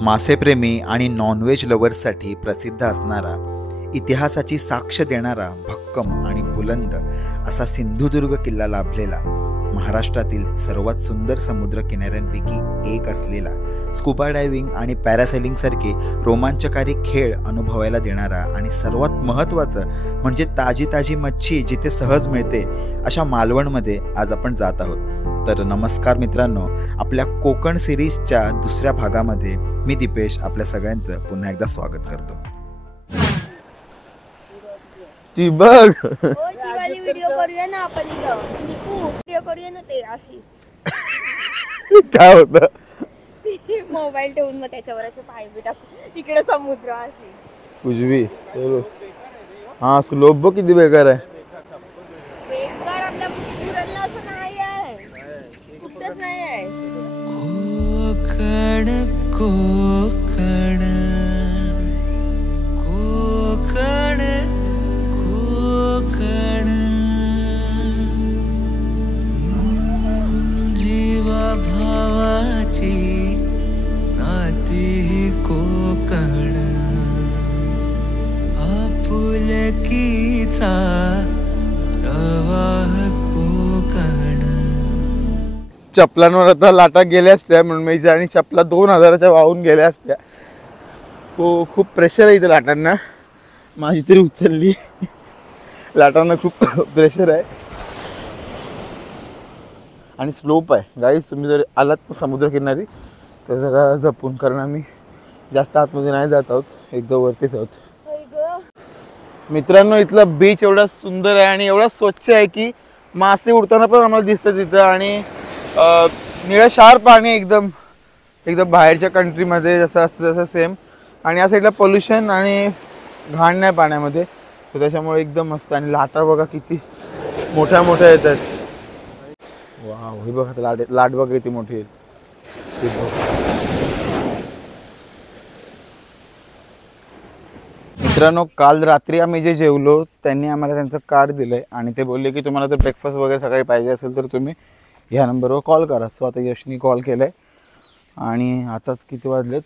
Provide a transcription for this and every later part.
मासेप्रेमी आणि नॉनव्हेज लवर्ससाठी प्रसिद्ध असणारा, इतिहासाची साक्ष देणारा भक्कम आणि बुलंद असा सिंधुदुर्ग किल्ला लाभलेला, महाराष्ट्रातील सर्वात सुंदर समुद्र किनाऱ्यांपैकी एक असलेला, स्कुबा डायव्हिंग आणि पॅरासेलिंगसारखे रोमांचकारी खेळ अनुभवायला देणारा आणि सर्वात महत्त्वाचं म्हणजे ताजी ताजी मच्छी जिथे सहज मिळते अशा मालवणमध्ये आज आपण जात आहोत। तर नमस्कार मित्रांनो, आपल्या कोकण सिरीजच्या दुसऱ्या भागामध्ये मी दीपेश आपल्या सगळ्यांचं पुन्हा एकदा स्वागत करतो। ती बघ ती वाली व्हिडिओ करूया ना आपण इथं, दीपू व्हिडिओ करूया ना ते अशी काय होतं मोबाईल ठेवून मग त्याच्यावर असे पाय बी टाकू तिकडे समुद्र असे उजवी चलो। हा स्लोप बघ किती बेकार आहे। बेकार आपल्या पुरणला असं नाही आहे, कुठंच नाही आहे। कोकण कोकण कोकण कोकण जीवा भावाची नाती कोकण आपुलकीचा प्रवाह कोकण। चपलांवर आता लाटा गेल्या असत्या म्हणून मी आणि चपला 2000च्या वाहून गेल्या असत्या। हो खूप प्रेशर आहे इथे लाटांना, माझी तरी उचलली। लाटांना खूप प्रेशर आहे आणि स्लोप आहे। गाईज तुम्ही जर आलात समुद्रकिनारी तर जरा जपून, कारण आम्ही जास्त आतमध्ये नाही जात आहोत, एकदा वरतीच आहोत। मित्रांनो इथला बीच एवढा सुंदर आहे आणि एवढा स्वच्छ आहे की मासे उडताना पण आम्हाला दिसतात तिथं, आणि निळशार पाणी एकदम एकदम बाहेरच्या कंट्रीमध्ये जसं असतं तसं सेम। आणि या साईडला पोल्युशन आणि घाण नाही पाण्यामध्ये, तर त्याच्यामुळे एकदम मस्त। आणि लाटा बघा किती मोठ्या मोठ्या येतात। वाव, हे बघा लाट बघा किती मोठी आहे। मित्रांनो काल रात्री आम्ही जे जेवलो त्यांनी आम्हाला त्यांचं कार्ड दिलं आहे आणि ते बोलले की तुम्हाला जर ब्रेकफास्ट वगैरे सकाळी पाहिजे असेल तर तुम्ही ह्या नंबरवर कॉल करा। सो आता यशनी कॉल केला आहे आणि आताच किती वाजलेत,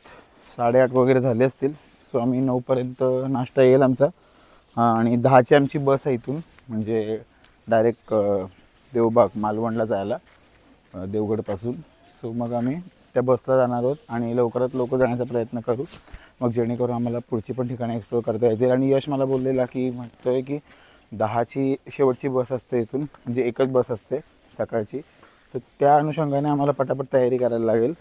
8:30 वगैरे झाले असतील। सो आम्ही 9पर्यंत नाश्ता येईल आमचा, आणि 10ची आमची बस आहे इथून, म्हणजे डायरेक्ट देवबाग मालवणला जायला देवगडपासून। सो मग आम्ही त्या बसला जाणार आहोत आणि लवकरात लवकर जाण्याचा प्रयत्न करू, मग जेणेकरून आम्हाला पुढची पण ठिकाणी एक्सप्लोर करता येतील। आणि यश मला बोललेला की म्हणतोय की 10ची शेवटची बस असते इथून, म्हणजे एकच बस असते सकाळची, तर त्या अनुषंगाने आम्हाला पटापट तयारी करायला लागेल।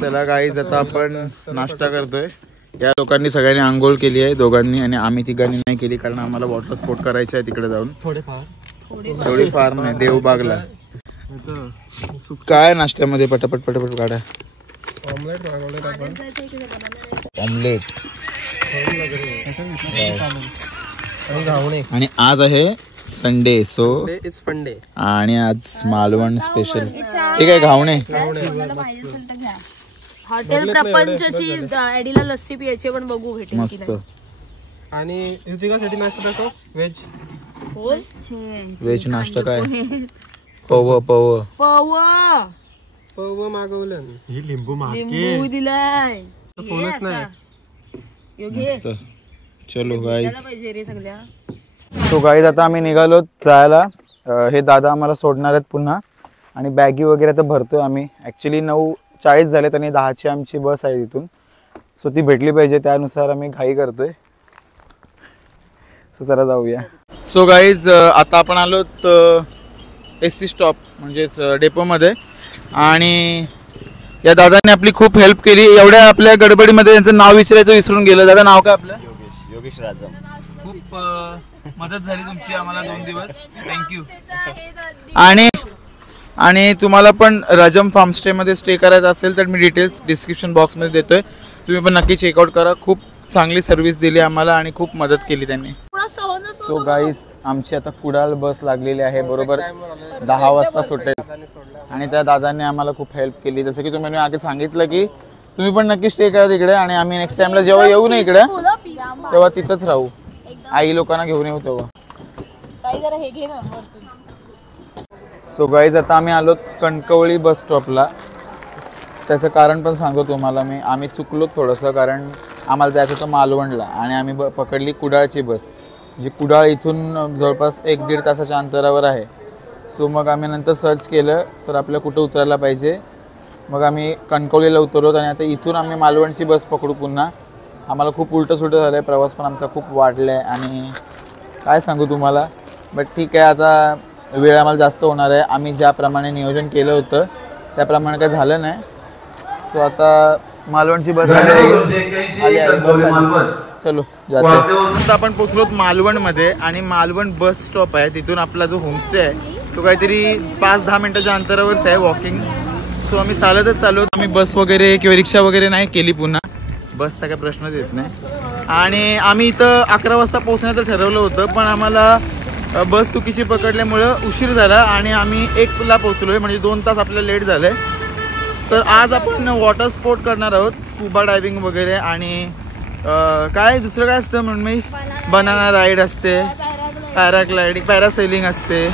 चला गाईज आता आपण नाश्ता करतोय। या लोकांनी सगळ्यांनी आंघोळ केली आहे, दोघांनी, आणि आम्ही तिघांनी नाही केली कारण आम्हाला वॉटर स्पोर्ट करायचं आहे तिकडे जाऊन। थोडीफार नाही, देवबागला। काय नाश्त्यामध्ये पटापट पटापट काढा। ऑमलेट आणि आज आहे संडे, सो आणि आज मालवण स्पेशल। हे काय घावणे, हॉटेल प्रपंचची आयडीला लस्सी प्यायची पण बघू भेटेल मस्त। आणि ऋतिकासाठी नाश्ता कसं व्हेज व्हेज नाश्ता काय, पव पव पव पव मागवलं, ही लिंबू लिंबू दिलाय, फोनच नाही। मस्त। चलो गाईज, पाहिजे रे सगळ्या। सो गाईज आता आम्ही निघालो जायला। हे दादा आम्हाला सोडणार आहेत पुन्हा, आणि बॅगी वगैरे तर भरतोय आम्ही। ॲक्च्युली 9:40 झालेत आणि 10ची आमची बस आहे तिथून, सो ती भेटली पाहिजे, त्यानुसार आम्ही घाई करतोय। सो चला जाऊया। सो गाईज आता आपण आलो SC स्टॉप म्हणजेच डेपोमध्ये, आणि या दादांनी आपली खूप हेल्प केली। एवढ्या आपल्या गडबडीमध्ये त्यांचं नाव विचारायचं विसरून गेलं। दादा नाव काय आपलं? योगेश राजम। खूप मदत झाली तुमची आम्हाला 2 दिवस, थँक्यू। आणि तुम्हाला पण राजम फार्मस्टेमध्ये स्टे करायचं असेल तर मी डिटेल्स डिस्क्रिप्शन बॉक्समध्ये देतोय, तुम्ही पण नक्की चेकआउट करा। खूप चांगली सर्व्हिस दिली आम्हाला आणि खूप मदत केली त्यांनी। सो गाईज आमची आता कुडाळ बस लागलेली आहे, बरोबर 10 वाजता सुटेल, आणि त्या दादांनी आम्हाला खूप हेल्प केली। जसं की तुम्ही आधी सांगितलं की तुम्ही पण नक्की स्टे करा तिकडे, आणि आम्ही नेक्स्ट टाइमला जेव्हा येऊ ना इकडे तेव्हा तिथंच राहू, आई लोकांना घेऊन येऊ तेव्हा। सो गाईज आता आम्ही आलो कणकवली बस स्टॉपला। त्याचं कारण पण सांगतो तुम्हाला मी. आम्ही चुकलो थोडंसं, कारण आम्हाला जायचं होतं मालवणला आणि आम्ही पकडली कुडाळची बस, जी कुडाळ इथून जवळपास 1-1.5 तासाच्या अंतरावर आहे. सो मग आम्ही नंतर सर्च केलं तर आपल्याला कुठं उतरायला पाहिजे. मग आम्ही कणकवलीला उतरलो आणि आता इथून आम्ही मालवणची बस पकडू पुन्हा. आम्हाला खूप उलटंसुलटं झालं आहे, प्रवास पण आमचा खूप वाढला आहे आणि काय सांगू तुम्हाला. बट ठीक आहे, आता वेळ आम्हाला जास्त होणार आहे. आम्ही ज्याप्रमाणे नियोजन केलं होतं त्याप्रमाणे काही झालं नाही. सो आता मालवणची बस चलो जाते. आता आपण पोचलोत मालवणमध्ये आणि मालवण बस स्टॉप आहे. तिथून आपला जो होमस्टे आहे तो काहीतरी 5-10 मिनिटाच्या अंतरावरच आहे, वॉकिंग. सो आम्ही चालतच चालू. आम्ही बस वगैरे किंवा रिक्षा वगैरे नाही केली पुन्हा, बसचा काही प्रश्नच येत नाही. आणि आम्ही इथं 11 वाजता पोहोचण्याचं ठरवलं होतं, पण आम्हाला बस चुकीची पकडल्यामुळं उशीर झाला आणि आम्ही 1ला पोहोचलो आहे, म्हणजे 2 तास आपल्याला लेट झालं आहे. तर आज आपण वॉटर स्पोर्ट करणार आहोत, स्कुबा डायव्हिंग वगैरे आणि काय दुसरं काय असतं म्हणून मी बनाना राईड असते, पॅराग्लायडिंग, पॅरासेलिंग असते,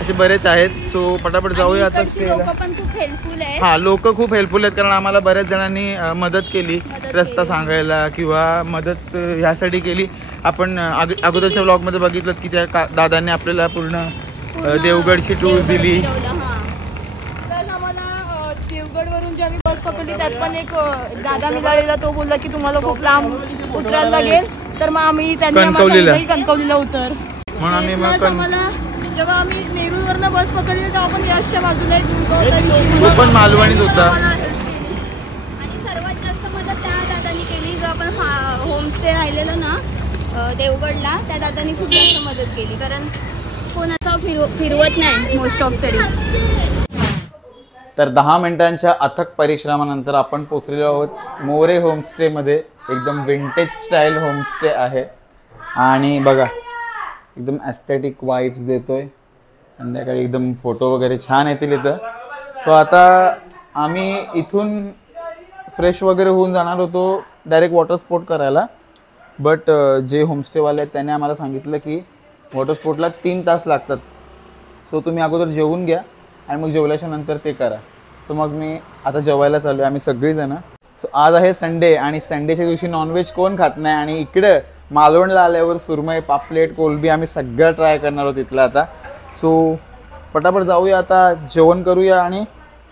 असे बरेच आहेत. सो पटापट जाऊया आता. हां, लोक खूप हेल्पफुल आहेत, कारण आम्हाला बऱ्याच जणांनी मदत केली रस्ता सांगायला किंवा मदत ह्यासाठी केली. आपण अगोदरच्या ब्लॉगमध्ये बघितलं की त्या दादांनी आपल्याला पूर्ण देवगडची टूर दिली. देवगडवरून जे आम्ही बस पकडली त्यात पण एक दादा मिळालेला, तो बोलला की तुम्हाला खूप लांब उतरायला लागेल, तर मग आम्ही कणकवलीला उतर म्हणून आम्ही आम्हाला जेव्हा आम्ही नेरूरवरनं बस पकडली तेव्हा आपण यशच्या बाजूला तो पण मालवणीच होता. आणि सर्वात जास्त मदत त्या दादांनी केली. जो आपण होमस्टे राहिलेलं ना देवगडला, त्या दादांनी खूप जास्त मदत केली, कारण कोणाचा फिरवत नाही मोस्ट ऑफ तरी. तर 10 मिनिटांच्या अथक परिश्रमानंतर आपण पोचलेलो आहोत मोरे होमस्टेमध्ये. एकदम विंटेज स्टाईल होमस्टे आहे आणि बघा एकदम ॲस्थेटिक वाईब्स देतोय. संध्याकाळी एकदम फोटो वगैरे छान येतील इथं. सो आता आम्ही इथून फ्रेश वगैरे होऊन जाणार होतो डायरेक्ट वॉटर स्पोर्ट करायला. बट जे होमस्टेवाले आहेत त्याने आम्हाला सांगितलं की वॉटर स्पोर्टला 3 तास लागतात. सो तुम्ही अगोदर जेवून घ्या आणि मग जेवल्याच्या नंतर ते करा. सो मग मी आता जेवायला चालू आहे, आम्ही सगळीजणं. सो आज आहे संडे आणि संडेच्या दिवशी नॉनव्हेज कोण खात नाही, आणि इकडं मालवणला आल्यावर सुरमई, पापलेट, कोलबी आम्ही सगळं ट्राय करणार आहोत इथलं आता. सो पटापट जाऊया आता, जेवण करूया आणि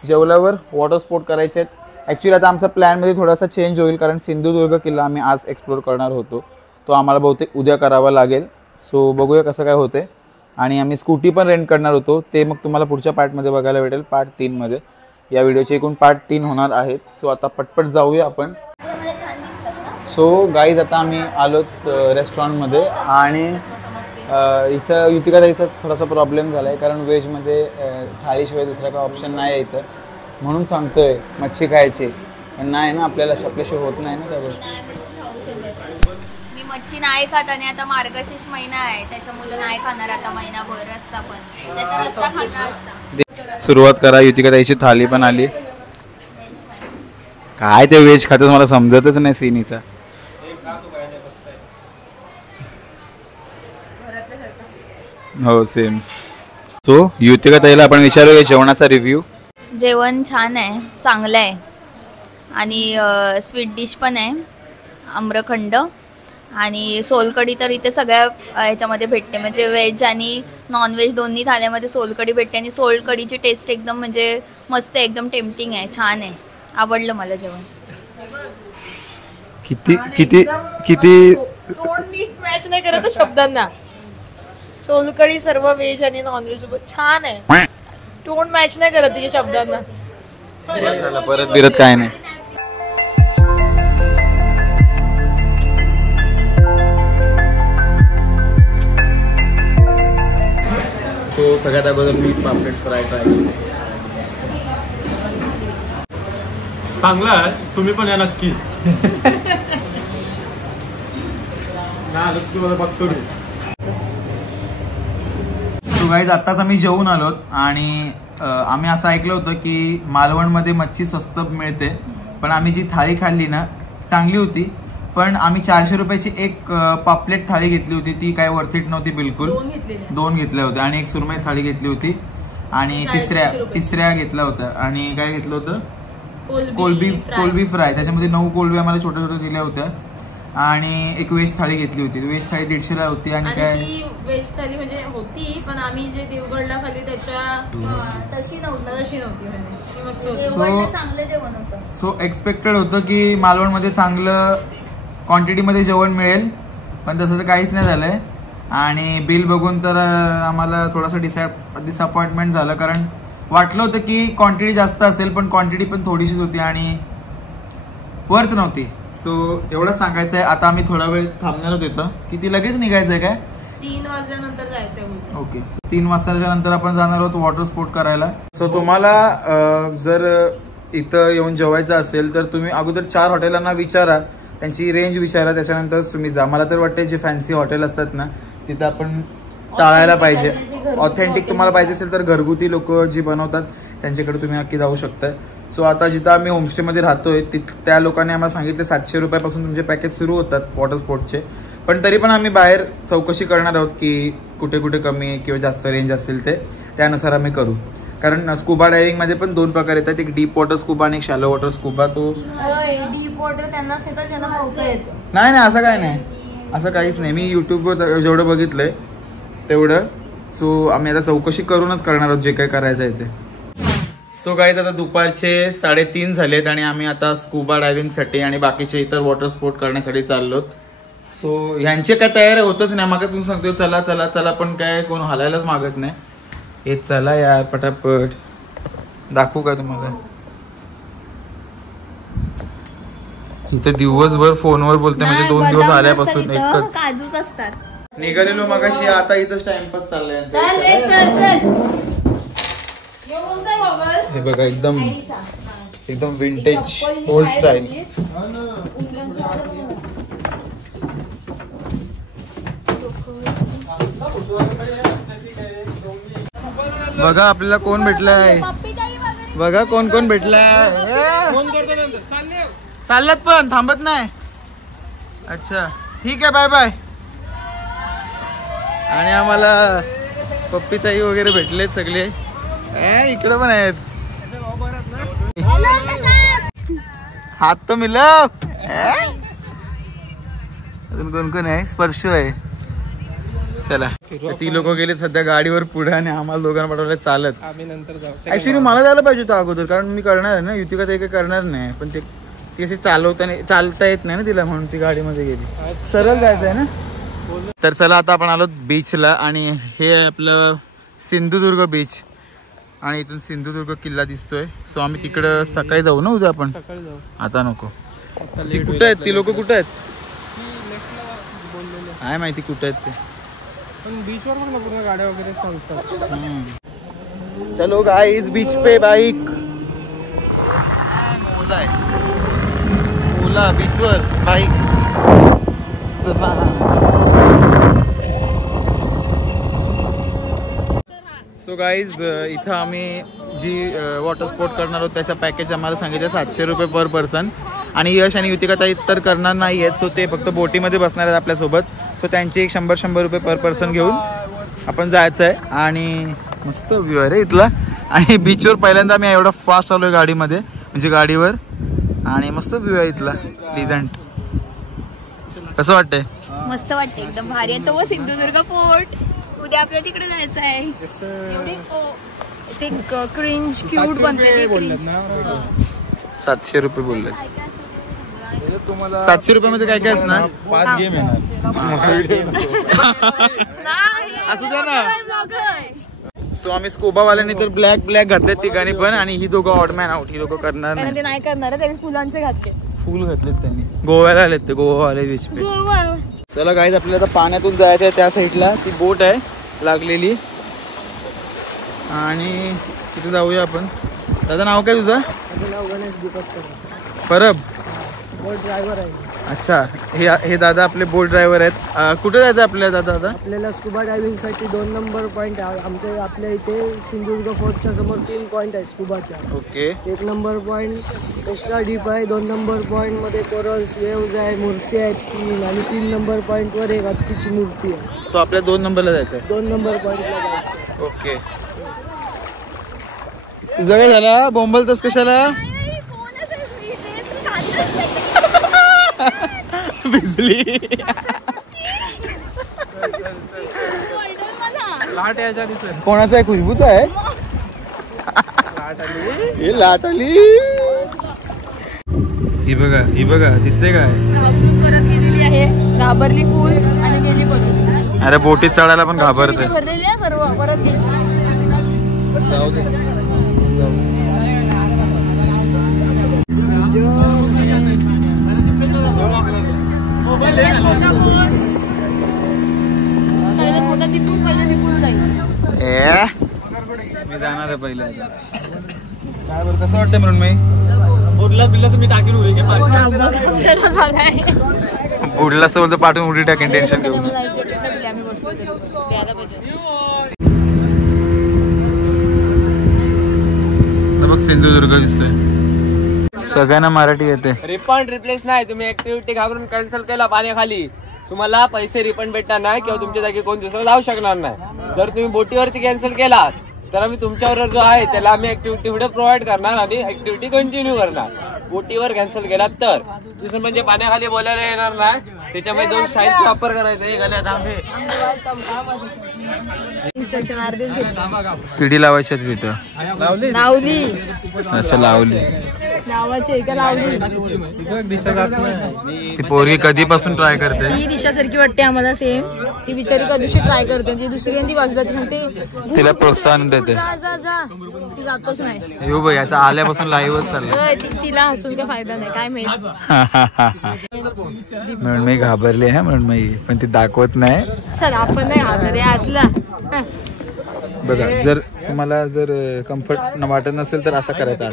जेवल्यावर वॉटर स्पोर्ट करायचे आहेत. ॲक्च्युली आता आमचा प्लॅनमध्ये थोडासा चेंज होईल, कारण सिंधुदुर्ग किल्ला आम्ही आज एक्सप्लोर करणार होतो, तो आम्हाला बहुतेक उद्या करावा लागेल. सो बघूया कसं काय होते. आणि आम्ही स्कूटी पण रेंट करणार होतो, ते मग तुम्हाला पुढच्या पार्टमध्ये बघायला भेटेल, पार्ट 3मध्ये. या व्हिडिओचे एकूण पार्ट 3 होणार आहेत. सो आता पटपट जाऊया आपण. सो गाईज आता आम्ही आलोत रेस्टॉरंटमध्ये आणि इथं युतिका ताईचा थोडासा प्रॉब्लेम झाला आहे, कारण व्हेजमध्ये थाळीशिवाय दुसरा काही ऑप्शन नाही आहे इथं. म्हणून सांगतोय मच्छी खायची, पण नाही ना आपल्याला, आपल्याशिवाय होत नाही ना त्यावेळेस. मी मच्छी नाही खात आणि आता मार्गशीर्ष महिना आहे त्याच्यामुळे नाही खाणार आता महिनाभर. रस्सा पण त्याचा रस्सा खाल्ला असता. सुरुवात करा. युतिका ताईची थाली पण आली. काय ते व्हेज खातच मला समजतच नाही सीनीचा. हो सेम. सो युतिका ताईला आपण विचारूया जेवणाचा रिव्ह्यू. जेवण छान आहे, चांगलं आहे आणि स्वीट डिश पण आहे, आम्रखंड आणि सोलकढी तर इथे सगळ्या ह्याच्यामध्ये भेटते, म्हणजे व्हेज आणि नॉनव्हेज दोन्ही थाल्यामध्ये सोलकढी भेटते आणि सोलकढीची टेस्ट एकदम म्हणजे मस्त आहे, एकदम टेम्पटिंग आहे, छान आहे, आवडलं मला जेवण. किती किती किती नीट मॅच नाही करत शब्दांना. सोलकढी सर्व व्हेज आणि नॉनव्हेज सोबत छान आहे, तोंड मॅच नाही करत तिच्या शब्दांना. परत बिरत काय नाही. तो सगळ्यात अगोदर मी पापलेट फ्राय ट्राय केले. चांगला आहे, तुम्ही पण या नक्की. सो गाईज आत्ताच आम्ही जेवून आलोत आणि आम्ही असं ऐकलं होतं की मालवणमध्ये मच्छी स्वस्त मिळते, पण आम्ही जी थाळी खाल्ली ना चांगली होती, पण आम्ही 400 रुपयाची एक पापलेट थाळी घेतली होती, ती काय वर्थ इट नव्हती बिलकुल. 2 घेतल्या होत्या आणि एक सुरमई थाळी घेतली होती आणि तिसऱ्या घेतल्या होत्या आणि काय घेतलं होतं कोलबी फ्राय, त्याच्यामध्ये 9 कोलबी आम्हाला छोट्या छोट्या दिल्या होत्या आणि एक व्हेज थाळी घेतली होती. व्हेज थाळी 150ला होती आणि काय ती व्हेज थाली म्हणजे होती, पण आम्ही जे देवगडला खाली त्याच्या तशी नव्हती म्हणजे ती मस्त होती. देवगडला चांगलं जेवण होतं. सो एक्सपेक्टेड होतं की मालवणमध्ये चांगलं क्वांटिटीमध्ये जेवण मिळेल, पण तसं तर काहीच नाही झालंय. आणि बिल बघून तर आम्हाला थोडासा डिसअपॉइंटमेंट झालं, कारण वाटलं होतं की क्वांटिटी जास्त असेल, पण क्वांटिटी पण थोडीशीच होती आणि वर्थ नव्हती. सो एवढंच सांगायचं आहे. आता आम्ही थोडा वेळ थांबणार होतो. किती लगेच निघायचंय काय? 3 वाजल्यानंतर जायचंय. ओके, 3 वाजताच्या नंतर आपण जाणार आहोत वॉटर स्पोर्ट करायला. सो तुम्हाला जर इथं येऊन जेवायचं असेल तर तुम्ही अगोदर 4 हॉटेलांना विचारा, त्यांची रेंज विचारा, त्याच्यानंतरच तुम्ही जा. मला तर वाटतं जे फॅन्सी हॉटेल असतात ना तिथं आपण टाळायला पाहिजे. ऑथेंटिक तुम्हाला पाहिजे असेल तर घरगुती लोक जी बनवतात त्यांच्याकडे तुम्ही नक्की जाऊ शकता. सो आता जिथं आम्ही होमस्टेमध्ये राहतोय त्या लोकांनी आम्हाला सांगितलं 700 रुपयापासून तुमचे पॅकेज सुरू होतात वॉटर स्पोर्टचे. पण तरी पण आम्ही बाहेर चौकशी करणार आहोत की कुठे कुठे कमी किंवा जास्त रेंज असेल ते त्यानुसार आम्ही करू. कारण स्कुबा डायव्हिंगमध्ये पण 2 प्रकार येतात, एक डीप वॉटर स्कुबा आणि एक शॅलो वॉटर स्कुबा. तो डीप वॉटर त्यांनाच येतं ज्यांना पोहता येतं. नाही असं काय नाही, असं काहीच नाही. मी यूट्यूबवर जेवढं बघितलंय तेवढं. सो आम्ही आता चौकशी करूनच करणार आहोत जे काय करायचं आहे ते. सो गाईज आता दुपारचे 3:30 झालेत आणि आम्ही आता स्कुबा डायव्हिंगसाठी आणि बाकीचे इतर वॉटर स्पोर्ट करण्यासाठी चाललोत. सो ह्यांचे काय तयारी होतच नाही. मागं तुम्ही सांगतो चला चला चला, पण काय कोण हलायलाच मागत नाही. हे चला यार पटापट. दाखवू का तुम्हाला? इथे दिवसभर फोनवर बोलते म्हणजे 2 दिवस आल्यापासून एकच काजूच असतात. निघालेलो मगाशी, आता इथंच टाइमपास चाललाय. हे बघा एकदम विंटेज ओल्ड स्टाईल. बघा आपल्याला कोण भेटलाय, बघा कोण कोण भेटलाय. चाललात पण थांबत नाही. अच्छा ठीक आहे, बाय बाय. आणि आम्हाला पप्पी ताई वगैरे भेटलेत सगळे. इकडे पण आहेत. हात तो मिलव. अजून कोण कोण आहे? स्पर्श आहे. चला ती लोक गेले सध्या गाडीवर पुढे आणि आम्हाला दोघांना पाठवलं चालत. ऍक्च्युली मला जायला पाहिजे होतं अगोदर, कारण मी करणार आहे ना युतिका ते काही करणार नाही, पण ती अशी चालता येत नाही ना तिला, म्हणून ती गाडीमध्ये गेली. सरळ जायचं आहे ना. तर चला आता आपण आलो बीचला आणि हे आहे आपलं सिंधुदुर्ग बीच आणि इथून सिंधुदुर्ग किल्ला दिसतोय. सो आम्ही तिकडं सकाळी जाऊ ना उद्या आपण. आता नको. ती कुठं आहेत ती लोक? कुठं आहेत काय माहिती कुठं आहेत ते. बीचवर पण पूर्ण गाड्या वगैरे चालतात. चलो गाइस बीच पे बाइक. ओला बीचवर बाइक. सो गाईज इथं आम्ही जी वॉटर स्पोर्ट करणार आहोत त्याचा पॅकेज आम्हाला सांगितलं 700 रुपये पर पर्सन. आणि यश आणि युतिका ताई तर करणार नाही आहेत, सो ते फक्त बोटीमध्ये बसणार आहेत आपल्यासोबत. सो त्यांचे 100 रुपये पर पर्सन घेऊन आपण जायचं आहे. आणि मस्त व्ह्यू आहे रे इथला. आणि बीचवर पहिल्यांदा मी एवढा फास्ट आलो आहे गाडीमध्ये, म्हणजे गाडीवर. आणि मस्त व्ह्यू आहे इथला प्लीझंट. कसं वाटतंय? मस्त वाटते, एकदम भारी आहे. तो सिंधुदुर्ग फोर्ट उद्या आपल्याला तिकडे जायचं आहे. ते क्रिंज क्यूट बनते. 700 रुपये बोलले. 700 रुपयामध्ये काय काय असणार? 5 गेम येणार. असू द्या ना. सो आम्ही स्कुबावाल्यांनी तर ब्लॅक घातलेत तिघांनी पण, आणि ही दोघं ऑडमॅन आउट. ही लोक करणार नाही. ते नाही करणार, त्यांनी फुलांचे घातले. फुल घातलेत त्यांनी. गोव्याला आलेत ते, गोवावाले बीच पे. चला गाईज आपल्याला आता पाण्यातून जायचं आहे. त्या साईडला ती बोट आहे लागलेली आणि तिथे जाऊया आपण. दादा नाव काय तुझं? नाव गणेश दीपक परब. बोट ड्रायव्हर आहे. अच्छा हे दादा आपले बोट ड्रायव्हर आहेत. कुठे जायचं आपल्याला दादा? आपल्याला स्कुबा डायव्हिंग साठी 2 नंबर पॉइंट आहे आपल्या इथे. सिंधुदुर्ग फोर्टच्या समोर 3 पॉइंट आहे स्कुबाच्या. Okay. 1 number point extra deep आहे. 2 नंबर पॉइंट मध्ये कोरल्स वेव्ज आहे, मूर्ती आहेत 3. आणि 3 नंबर पॉइंट वर एक हत्तीची मूर्ती आहे. सो आपल्या 2 नंबरला जायचं आहे. 2 नंबर पॉइंटला जायचं. ओके. तुझं काय झाला? बोंबलतोस कशाला? भिजली. कोणाचा आहे? खुशबूचा आहे. हे लाट आली. ही बघा दिसते काय? परत गेलेली आहे, घाबरली फुल आणि गेली परत. अरे बोटीत चढायला पण घाबरते. भरलेली आहे सर्व, परत गेली. जाऊ दे. सगळ्यात मोठा दीपू पहिला दीपून जाईल. मी जाणार आहे पहिले. काय बरं कसं वाटतं म्हणून मी बुडला बिल्लाचं मी टाकीन उडी घे. बुडला असं बोलतो पाठवून उडी टाकेन. टेन्शन घेऊन. बघ सिंधुदुर्ग दिसतोय. सगळ्यांना मराठी येते. रिफंड रिप्लेस नाही. तुम्ही ऍक्टिव्हिटी घाबरून कॅन्सल केला पाण्याखाली, तुम्हाला पैसे रिफंड भेटणार नाही किंवा तुमच्या जागी कोण दुसरं जाऊ शकणार नाही. जर तुम्ही बोटीवरती कॅन्सल केला तर आम्ही तुमच्यावर जो आहे त्याला आम्ही ऍक्टिव्हिटी पुढे प्रोव्हाइड करणार आणि ऍक्टिव्हिटी कंटिन्यू करणार. बोटीवर कॅन्सल केला तर दुसरं म्हणजे पाण्याखाली बोलायला येणार नाही. त्याच्यामध्ये 2 साईनचा वापर करायचा. एक गळ्यात आंबे सीडी लावायची तिथं. लावली असं लावली. लावायची का लावली. ती पोरगी कधीपासून ट्राय करते. ती दिशासारखी वाटते आम्हाला सेम. ती बिचारी कधीशी ट्राय करते. ती दुसरी आणि ती बाजूला ती सांगते तिला प्रोत्साहन देते. जा जा जा. ती जातच नाही. येऊ बाई याचा आल्यापासून लाईव्हच चाललंय. तिला हसून काय फायदा नाही. काय माहित. म्हणून मी घाबरले आहे म्हणून मी, पण ती दाखवत नाही. चल आपण नाही घाबरले असला. बघा जर तुम्हाला जर कम्फर्ट वाटत नसेल तर असं करायचं.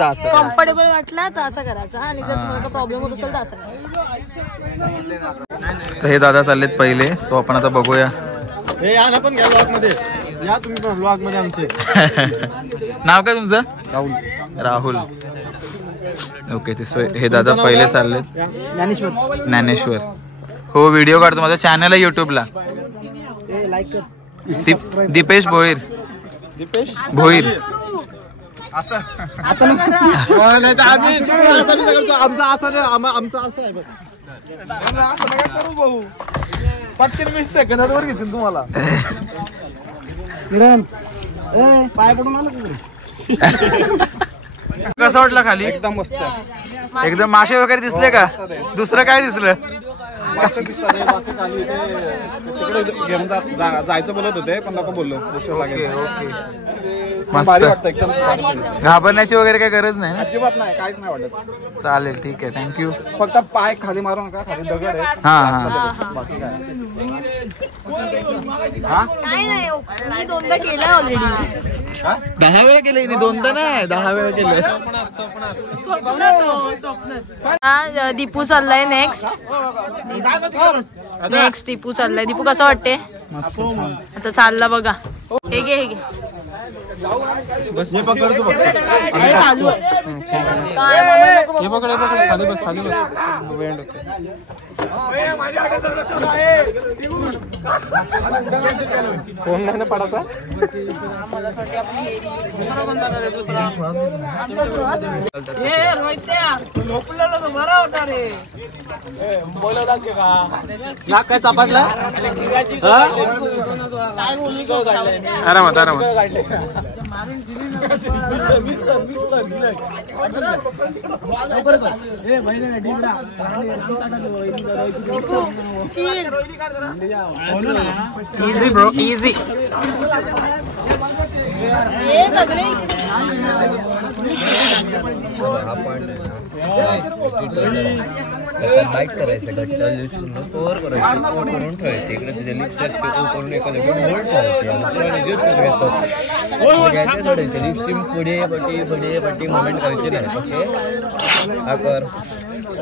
असं कम्फर्टेबल वाटला तर असं करायचं आणि जर तुम्हाला काही प्रॉब्लेम होत असेल तर असं करायचं. तर हे दादा चाललेत पहिले. सो आपण आता बघूया. पण घ्या ब्लॉग मध्ये. या तुम्ही पण ब्लॉग मध्ये आमचे. नाव काय तुमचं? राहुल. ओके. ते हे दादा पहिले चाललेत. ज्ञानेश्वर. हो व्हिडिओ काढतो. माझा चॅनल आहे युट्यूबला. दीपेश भोईर. भोईर. असं आता नाही तर आम्ही आमचं असं आहे. असं नका करू भाऊ. पटकन मी सेकंदावर घेतील तुम्हाला. पाय पडून आलं तुम्ही. कसं वाटलं खाली? एकदम मस्त. एकदम मासे वगैरे दिसले का? दुसरं काय दिसलं? कसं दिसतात बाकी खाली तिकडे घेऊन जायचं बोलत होते पण नको बोललो. मस्त. घाबरण्याची वगैरे काही गरज नाही ना? अजिबात नाही. काहीच नाही वाटत. चालेल ठीक आहे. थँक्यू. फक्त पाय खाली मारू नका. खाली दगड आहे. बाकी काय नाही मी 2दा केलं ऑलरेडी. 10 वेळा केलं. 2दा नाही 10 वेळा केलं. दीपू चाललाय नेक्स्ट. दीपू चाललाय. दीपू कसं वाटते? आता चालला बघा. हे घे बस. हे पकडतो फक्त. चालू खाली बस. फोन नाही ना पडायचा. काय चापटला? आरामात. Easy bro easy. हे सगळे बाईक करायचं तोवर करायचं करून ठेवायचं. इकडे त्याच्या लिप्स करून एखाद्या होल्ड ठेवायचे. लिप्सिम पुढे पट्टी मुवमेंट करायची नाही. ओके हा कर.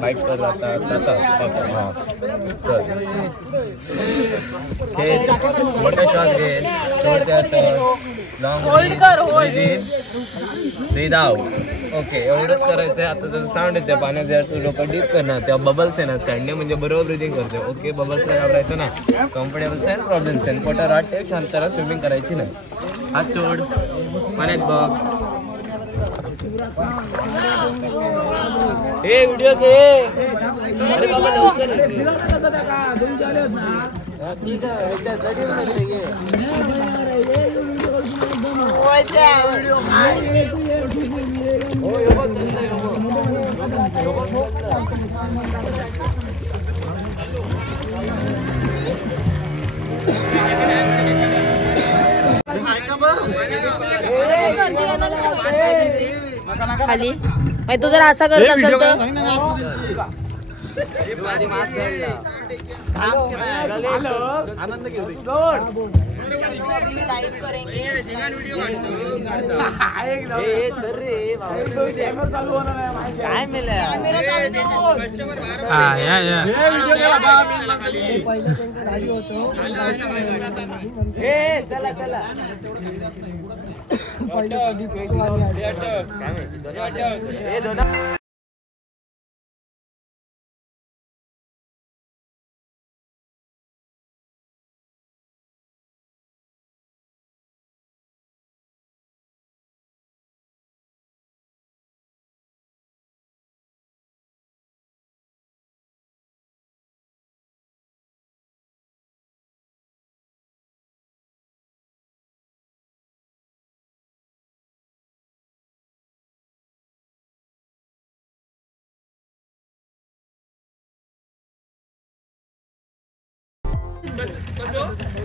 बाईक कर. आता हां कर. हे मोठा श्वास घे. होल्ड कर. ब्रीद आउट. ओके एवढंच करायचं आहे. आता जर साऊंड येते पाण्यात जर तू डोकं डीप करणार तेव्हा बबल्स आहे ना स्टँडिंग म्हणजे बरोबर ब्रिदिंग करते. ओके बबल्सला घाबरायचं ना. कम्फर्टेबल सेन प्रॉब्लेम सेन पोटा राट ठेव. शांत राहा. स्विमिंग करायची नाही. हात सोड. पाण्यात बघ. हे व्हिडिओ घे. अरे बाबा लवकर ठीक खाली तू जर असा करत असेल तर आनंद घेऊ. काय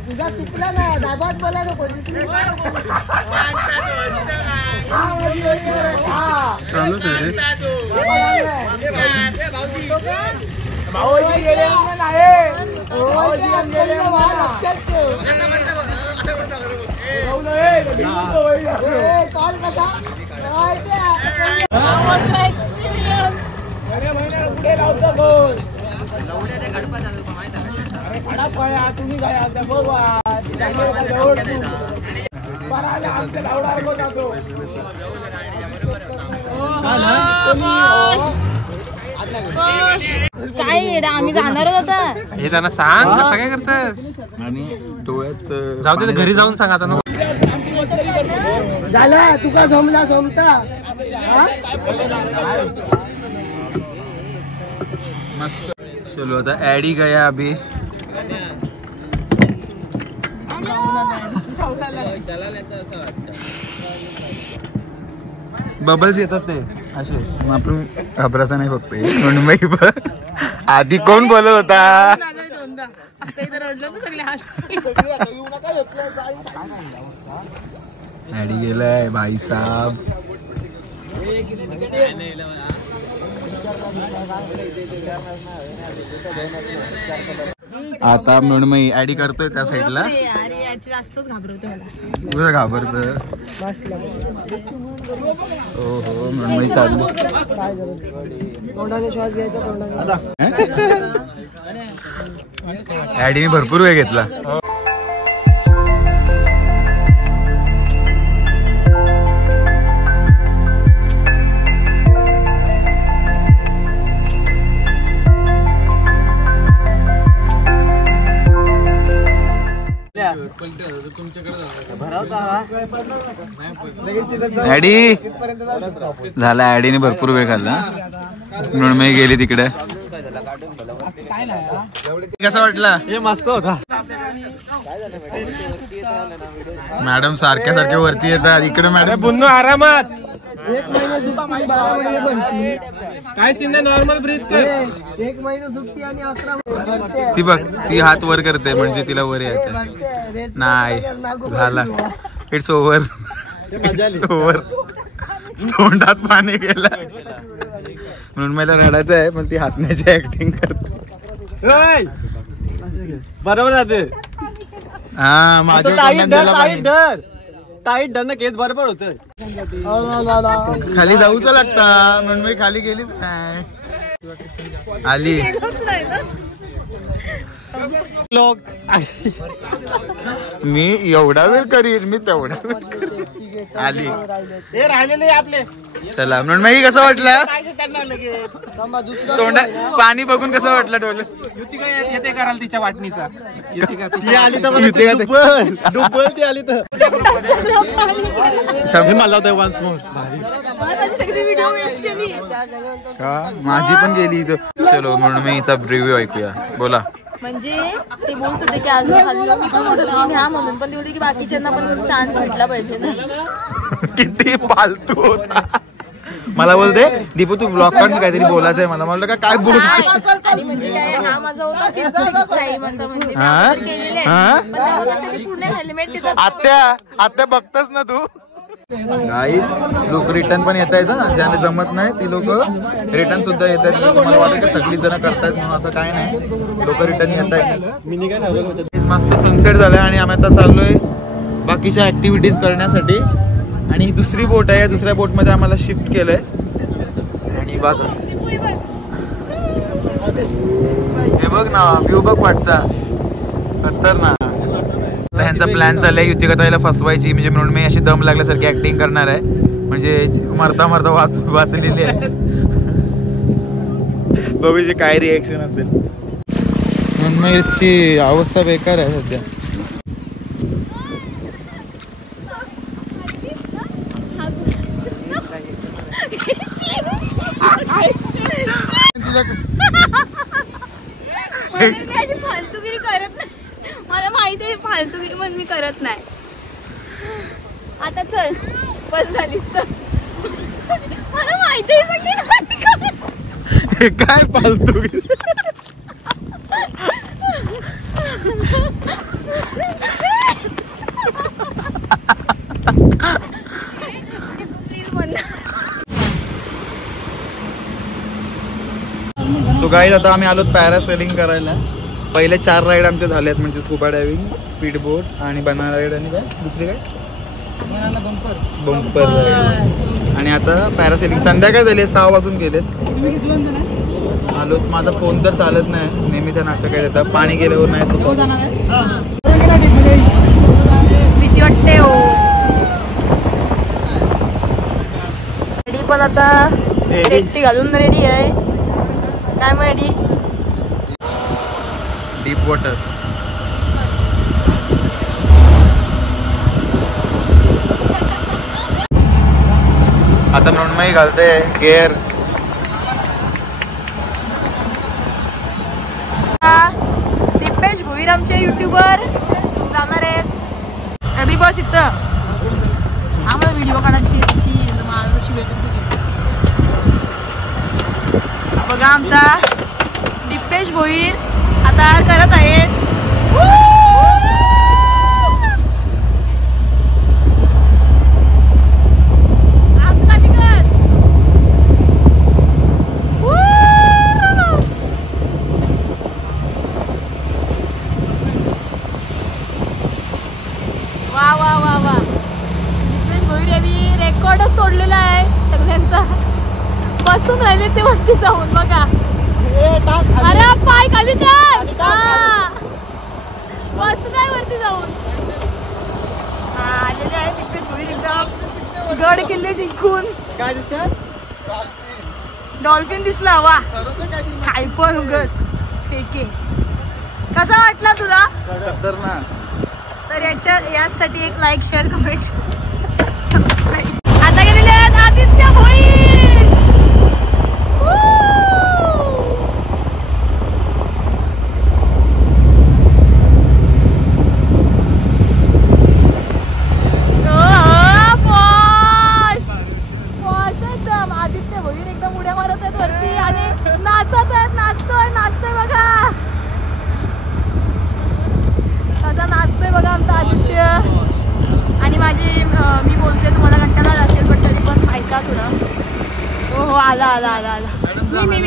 तुझा चुकला ना दाबात बोला नको तुम्ही काय काय आम्ही जाणारच आता. हे त्यांना सांग कसं काय करतेस आणि डोळ्यात जाऊ दे घरी जाऊन सांग आता ना. झाला तुका जमला जमता मस्त. चलो आता ॲडी गया अभी. बबल्स येतात ते असे मग आपण घाबरायचं नाही फक्त म्हणून आधी कोण बोलत होता. ॲडी गेलाय भाई साहब. आता म्हणून मी ॲडी करतोय त्या साईडला. जास्तच घाबरवतो मला. तुझं घाबरत हो हो म्हणून मी चाललो. तोंडाने श्वास घ्यायचा तोंडाने. ॲडीने भरपूर वेळ घेतला. ॲडी झाला. ॲडीने भरपूर वेळ खाल्ला म्हणून मी गेली तिकडे. कसा वाटला. हे मस्त होता. मॅडम सारख्या सारख्या वरती येतात इकडे. मॅडम पुन्हा आरामात. एक महिना सुट्टी 12 महिने बनते. काय सिंधे नॉर्मल ब्रीथ कर. एक महिना सुट्टी आणि 11 महिने ती बघ ती हात वर करते म्हणजे तिला वर यायचं नाही. झाला. It's over. It's over. तोंडात पाणी गेलं म्हणून मला रडायचं आहे पण ती हसण्याची ऍक्टिंग करते. बरोबर जाते. हा माझ्या टाईट धरणं केस बरोबर होत. खाली जाऊच लागता म्हणून मी खाली गेलीच नाही. आली लोक मी एवढा वेळ करीन मी तेवढा वेळ आली. हे राहिलेले आपले चला मृण्मयी कसं वाटलं? तोंडात पाणी बघून कसं वाटलं डोले? येते कराल तिच्या वाटणीचा मला होतं वन्स मोर का माझी पण गेली इथं. चलो मृण्मयीचा रिव्ह्यू ऐकूया. बोला. म्हणजे ते बोलत होते की अजून खाल्लो मी पण म्हणत होती ह्या म्हणून पण ते बोलते की बाकीच्यांना पण चान्स भेटला पाहिजे ना. किती फालतू होता. मला बोलते दीपू तू ब्लॉग काढ काहीतरी बोलायचंय मला. म्हणलं का काय बोल आणि म्हणजे काय हा माझा होता 5th टाइम असं म्हणजे मी ऑर्डर केलेलं आहे पण त्यामध्ये असं ते पूर्ण हेल्मेट देतात. आत्या बघतस ना तू. गाईस लोक रिटर्न पण येत आहेत ना ज्याने जमत नाही ती लोक रिटर्न सुद्धा येत आहेत. मला वाटतं की सगळी जण करतायत म्हणून असं काय नाही. लोक रिटर्न येत आहेत. मस्त सनसेट झालाय आणि आम्ही आता चाललोय बाकीच्या ऍक्टिव्हिटीज करण्यासाठी. आणि ही दुसरी बोट आहे. या दुसऱ्या बोटमध्ये आम्हाला शिफ्ट केलंय. आणि बघ हे बघ ना व्ह्यू बघ पाठचा खतरनाक. ह्यांचा प्लॅन चाललाय युतिका ताईला फसवायची. म्हणजे म्हणून मी अशी दम लागल्यासारखी ऍक्टिंग करणार आहे. म्हणजे मरता मरता वाचलेली आहे. बघूची काय रिएक्शन असेल. मृण्मयीची अवस्था बेकार आहे सध्या. फालतूगिरी करत नाही. मला माहिती आहे फालतूगिरी पण मी करत नाही. आता चल बस झालीस तर. मला माहिती आहे काय फालतूगिरी. सो गाईज आता आम्ही आलो पॅरासेलिंग करायला. पहिले 4 राईड आमचे झाले आहेत. म्हणजे स्कुबा डायव्हिंग, स्पीड बोट आणि बनाना राईड आणि काय दुसरी काय बंपर राईड. आणि आता पॅरासेलिंग. संध्याकाळ झाली 6 वाजून गेलेत. आलो. माझा फोन तर चालत नाही. नेहमीचा नाटक आहे त्याचा. पाणी गेल्यावर नाही तो भीती वाटते हो. रेडी पण आता सेफ्टी घालून रेडी आहे. काय मग रेडी डीप वॉटर. आता मृण्मयी घालते गेअर. दिपेश भोईर आमचे युट्यूबर जाणार आहेत. रबी बस इथं आम्हाला व्हिडिओ काढायची बघा. आमचा दिपेश भोईर आता करत आहेत. वा वा वा वा. दिपेश भोईर यांनी रेकॉर्डच तोडलेला आहे सगळ्यांचा. बसून राहिले ते वरती जाऊन बघा. अरे पाय खाली कर. बसून आहे वरती जाऊन. आलेले आहे दिपेश भोईर एकदम गड किल्ले जिंकून. काय दिसत? डॉल्फिन दिसला. वा काय पण उगत टेकिंग. कसा वाटला तुला? तर यासाठी एक लाईक शेअर कमेंट. आता गेलेले आहेत आदित्य भोईर. आदित्य भोईर एकदम उड्या मारत आहेत वरती आणि नाचत आहेत. नाचतोय बघा कसा नाचतोय बघा आमचा आदित्य. आणि मी बोलते तुम्हाला कंटाळा असेल पण तरी पण ऐका थोडं. हो आला.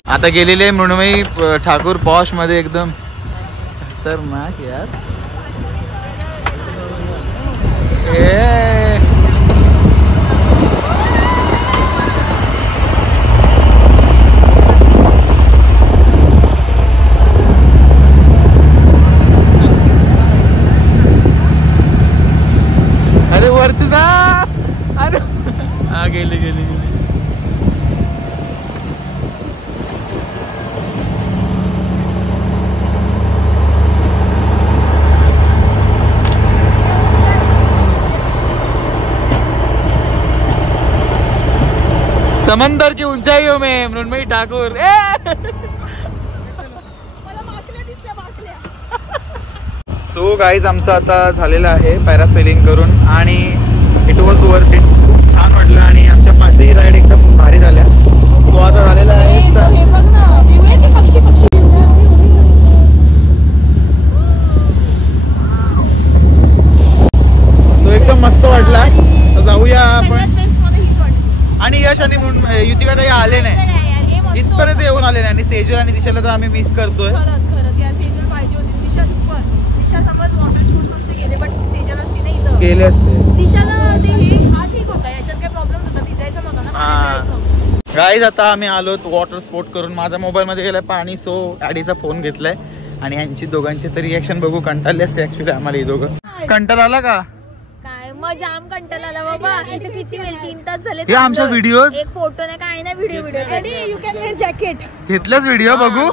आता गेलेले मृण्मयी ठाकूर पॉश मध्ये एकदम खतरनाक यार. अरे वरती जा. अरे हा गेली. समंदर की ऊंचाइयों में मृण्मयी ठाकूर. सो गाईज आमचं आता झालेलं आहे पॅरासेलिंग करून आणि इट वॉज वर्थ इट. खूप छान वाटलं आणि आमच्या पाचही राईड एकदम भारी झाल्या. तो आता झालेला आहे तो एकदम मस्त वाटला. तर जाऊया आपण. आणि यश आणि युतिका ताई आले नाही, इथपर्यंत येऊन आले नाही आणि सेजल आणि दिशाला तर आम्ही मिस करतोय. गेले असते. गाईज आता आम्ही आलो वॉटर स्पोर्ट करून. माझ्या मोबाईल मध्ये गेलाय पाणी. सो ॲडीचा फोन घेतलाय आणि यांची दोघांची तर रिएक्शन बघू. कंटाळले असते ऍक्च्युली आम्हाला ही दोघं. कंटाळा आला का काय मग जाम कंटाळा आला बाबा. इथे किती वेळ 3 तास झाले. हे आमचा व्हिडिओ एक फोटो नाही काय नाही. Video you can wear jacket घेतलाच व्हिडिओ बघू.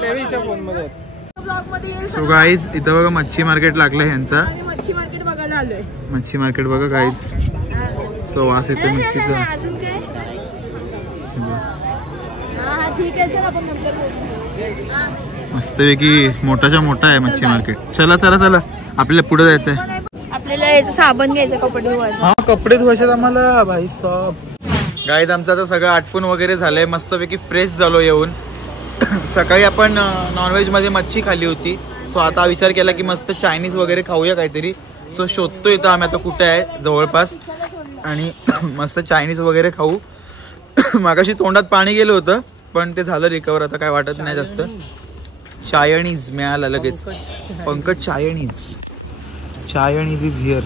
सो गाईज इथं बघा मच्छी मार्केट लागलं ह्यांचा. मच्छी मार्केट बघायला आलोय. मच्छी मार्केट बघा गाईज. सो वास येते मच्छीचा. मस्तपैकी मोठाच्या मोठा आहे मच्छी मार्केट. चला चला चला आपल्याला पुढे जायचंय. आपल्याला साबण घ्यायचं कपडे धुवायचं. हा कपडे धुवायचे आम्हाला भाई साहब. गाईज आमचं आता सगळं आटपून वगैरे झालंय. मस्तपैकी फ्रेश झालो येऊन. सकाळी आपण नॉनव्हेज मध्ये मच्छी खाल्ली होती. सो आता विचार केला की मस्त चायनीज वगैरे खाऊया काहीतरी. सो शोधतो इथं आम्ही आता कुठे आहे जवळपास आणि मस्त चायनीज वगैरे खाऊ. मागाशी तोंडात पाणी गेलं होतं पण ते झालं रिकवर. आता काय वाटत नाही जास्त. चायनीज मिळाला लगेच. Pankaj Chinese. Chinese is here.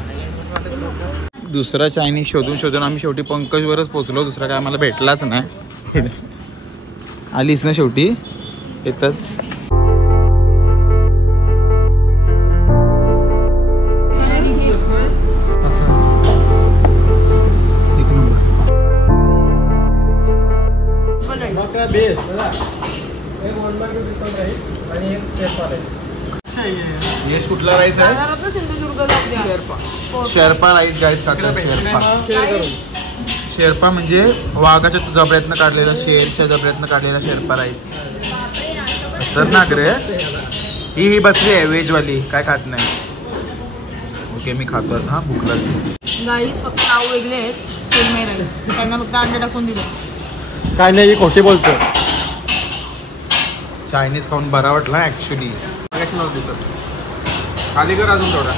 दुसरा चायनीज शोधून शोधून आम्ही शेवटी पंकजवरच पोहोचलो. दुसरा काय आम्हाला भेटलाच नाही. आलीस ना शेवटी येतच. येस कुठला राईस आहे. शेर्पा राईस गाईस टाकला. शेर्पा म्हणजे वाघाच्या जबड्यातनं काढलेला, शेरच्या जबड्यातनं काढलेला शेर्पा राईस. खतरनाक रे. ही बसली आहे व्हेज वाली. काय खात नाही. ओके मी खातो. हा भूक लागली. गाईस फक्त नाव वेगळे आहेत. Same rice. त्यांना फक्त अंडे टाकून दिले. काय नाही खोटे बोलतो. चायनीज खाऊन बरा वाटला ऍक्च्युली. खाली कर अजून थोडा.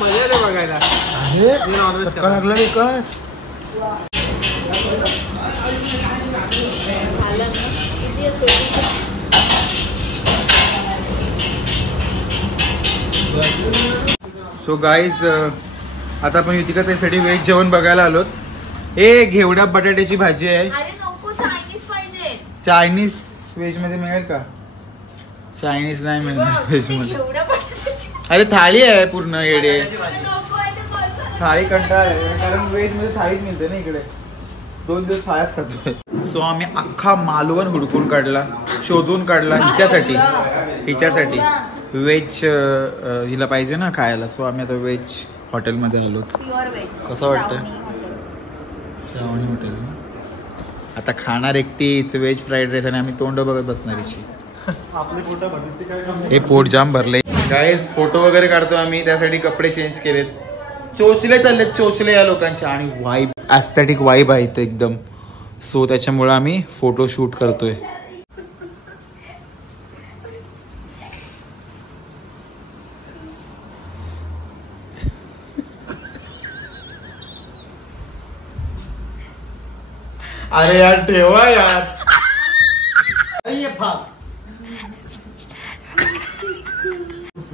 मजा आली बघायला. लागलं रे काय. सो गाईज आता आपण युतिका त्यासाठी व्हेज जेवण बघायला आलो. हे घेवड्या बटाट्याची भाजी आहे. चायनीज पाहिजे. चायनीज व्हेज मध्ये मिळेल का. चायनीज नाही मिळणार व्हेज मध्ये. अरे थाळी आहे पूर्ण येडे. थाळी कंटाळा आहे कारण व्हेज मध्ये थाळीच मिळते ना इकडे. 2 दिवस थाळ्याच खातोय. सो आम्ही अख्खा मालवण हुडकून काढला, शोधून काढला हिच्यासाठी व्हेज. हिला पाहिजे ना खायला. सो आम्ही आता व्हेज हॉटेलमध्ये आलो. कसं वाटतं. श्रावणी हॉटेल. आता खाणार एकटीच व्हेज फ्राईड राईस आणि आम्ही तोंड बघत बसणार हिची. हे पोट जाम भरले. गाईस फोटो वगैरे काढतो आम्ही. त्यासाठी कपडे चेंज केलेत. चोचले चाललेत. चोचले या लोकांचे. आणि वाईब ॲस्थेटिक वाईब आहे इथं एकदम. सो त्याच्यामुळे आम्ही फोटो शूट करतोय. अरे यार ठेवा यार.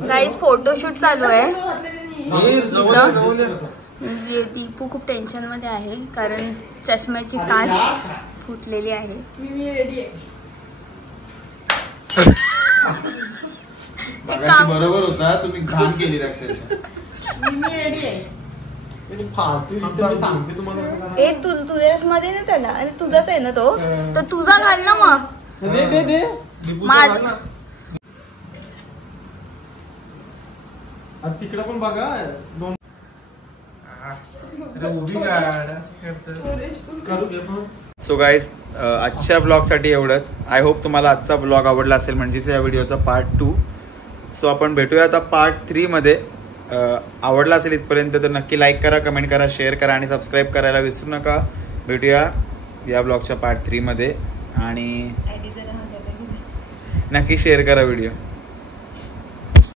गाईज फोटोशूट चालू आहे. दीपू खूप टेन्शन मध्ये आहे कारण चष्म्याची काच फुटलेली आहे. बरोबर होता. तुम्ही घाण केली अक्षरशः. तुझ्याच मध्ये ना त्याला. आणि तुझाच आहे ना तो. तर तुझा घाल ना मग. तिकडे पण बघा दोन सो गाईज आजच्या ब्लॉगसाठी एवढंच. आय होप तुम्हाला आजचा ब्लॉग आवडला असेल, म्हणजेच या व्हिडिओचा पार्ट 2. सो आपण भेटूया आता पार्ट 3 मध्ये. आवडला असेल इथपर्यंत तर नक्की लाईक करा, कमेंट करा, शेअर करा आणि सबस्क्राईब करायला विसरू नका. भेटूया या ब्लॉगच्या पार्ट 3 मध्ये आणि नक्की शेअर करा व्हिडिओ.